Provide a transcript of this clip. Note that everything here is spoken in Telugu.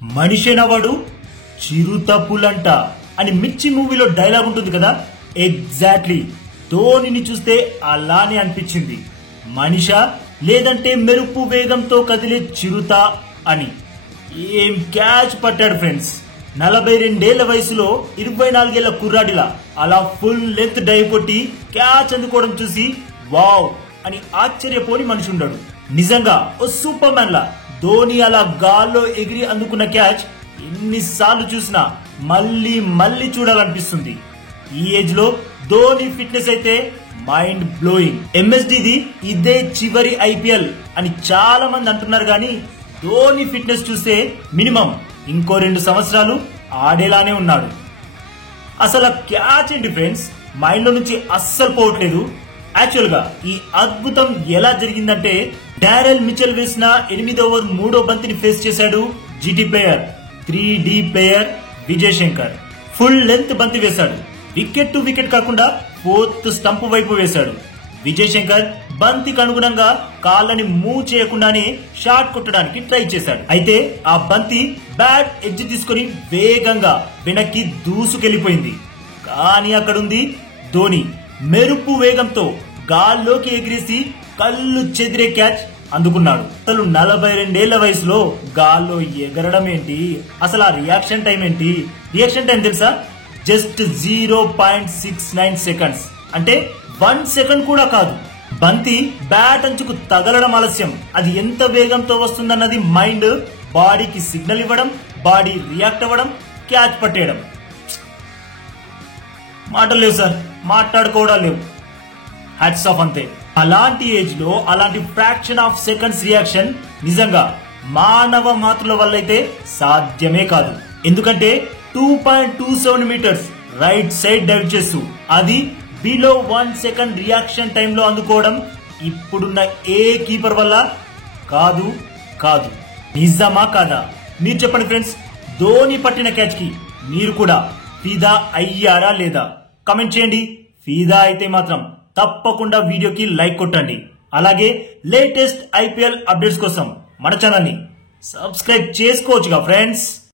మనిషినవడు చిరుతపులంట అని మిర్చి మూవీలో డైలాగ్ ఉంటుంది కదా, ఎగ్జాక్ట్లీ ధోనిని చూస్తే అలానే అనిపించింది. మనిషా లేదంటే మెరుపు వేగంతో కదిలే చిరుత అని. ఏం క్యాచ్ పట్టాడు ఫ్రెండ్స్. 42 వయసులో 24 కుర్రాడిలా అలా ఫుల్ లెంత్ డైవ్ కొట్టి క్యాచ్ అందుకోవడం చూసి వావ్ అని ఆశ్చర్యపోని మనిషి ఉండడు. నిజంగా ఓ సూపర్ మ్యాన్ లా ధోని అలా గాల్లో ఎగిరి అందుకున్న క్యాచ్ ఎన్నిసార్లు చూసినా మళ్ళీ మళ్ళీ చూడాలనిపిస్తుంది. ఈ ఏజ్ లో ధోని ఫిట్నెస్ అయితే మైండ్ బ్లోయింగ్. ఎంఎస్డిది ఇదే చివరి ఐపీఎల్ అని చాలా మంది అంటున్నారు, కానీ ధోని ఫిట్నెస్ చూస్తే మినిమం ఇంకో 2 సంవత్సరాలు ఆడేలానే ఉన్నాడు. అసలు క్యాచ్ ఏంటి ఫ్రెండ్స్, మైండ్ లో నుంచి అస్సలు పోవట్లేదు. యాక్చువల్ గా ఈ అద్భుతం ఎలా జరిగిందంటే, డారెల్ మిచెల్ వేసిన 8వ ఓవర్ 3వ బంతిని ఫేస్ చేశాడు GT player 3D player Vijay Shankar. Full length బంతి వేశాడు. వికెట్ టు వికెట్ కాకుండా 4th స్టంప్ వైపు వేశాడు. విజయ్ శంకర్ బంతికి అనుగుణంగా కాళ్ళని మూవ్ చేయకుండానే షాట్ కొట్టడానికి ట్రై చేశాడు. అయితే ఆ బంతి బ్యాట్ ఎడ్జ్ తీసుకుని వేగంగా వెనక్కి దూసుకెళ్లిపోయింది. కానీ అక్కడుంది ధోని. మెరుపు వేగంతో గాల్లోకి ఎగిరేసి కళ్ళు చెదిరే క్యాచ్ అందుకున్నాడు. అసలు 42 వయసులో గాల్లో ఎగరడం ఏంటి, అసలు ఆ రియాక్షన్ టైం ఏంటి? రియాక్షన్ టైం తెలుసా? జస్ట్ 0.69 సెకండ్స్, అంటే 1 సెకండ్ కూడా కాదు. బంతి బ్యాట్ అంచుకు తగలడం ఆలస్యం. అది ఎంత వేగంతో వస్తుందన్నది మైండ్ బాడీకి సిగ్నల్ ఇవ్వడం, బాడీ రియాక్ట్ అవ్వడం, క్యాచ్ పట్టేయడం. మాటలు లేవు సార్, మాట్లాడుకోవడం లేవు. హ్యాట్స్ ఆఫ్ అంతే. అలాంటి ఏజ్ లో అలాంటి ఫ్రాక్షన్ ఆఫ్ సెకండ్స్ రియాక్షన్ నిజంగా మానవ మాతృల వల్ల అయితే సాధ్యమే కాదు. ఎందుకంటే 2.27 మీటర్స్ రైట్ సైడ్ డైవ్ చేస్తూ అది బిలో 1 సెకండ్ రియాక్షన్ టైంలో అందుకోవడం ఇప్పుడున్న ఏ కీపర్ వల్ల కాదు. నిజమా కాదా? మీరు చెప్పండి ఫ్రెండ్స్. ధోని పట్టిన క్యాచ్ కి మీరు కూడా ఫిదా అయ్యారా లేదా? కమెంట్ చేయండి. ఫిదా అయితే మాత్రం తప్పకుండా వీడియోకి లైక్ కొట్టండి. అలాగే లేటెస్ట్ ఐపీఎల్ అప్డేట్స్ కోసం మన ఛానల్ ని సబ్స్క్రైబ్ చేసుకోవచ్చుగా ఫ్రెండ్స్.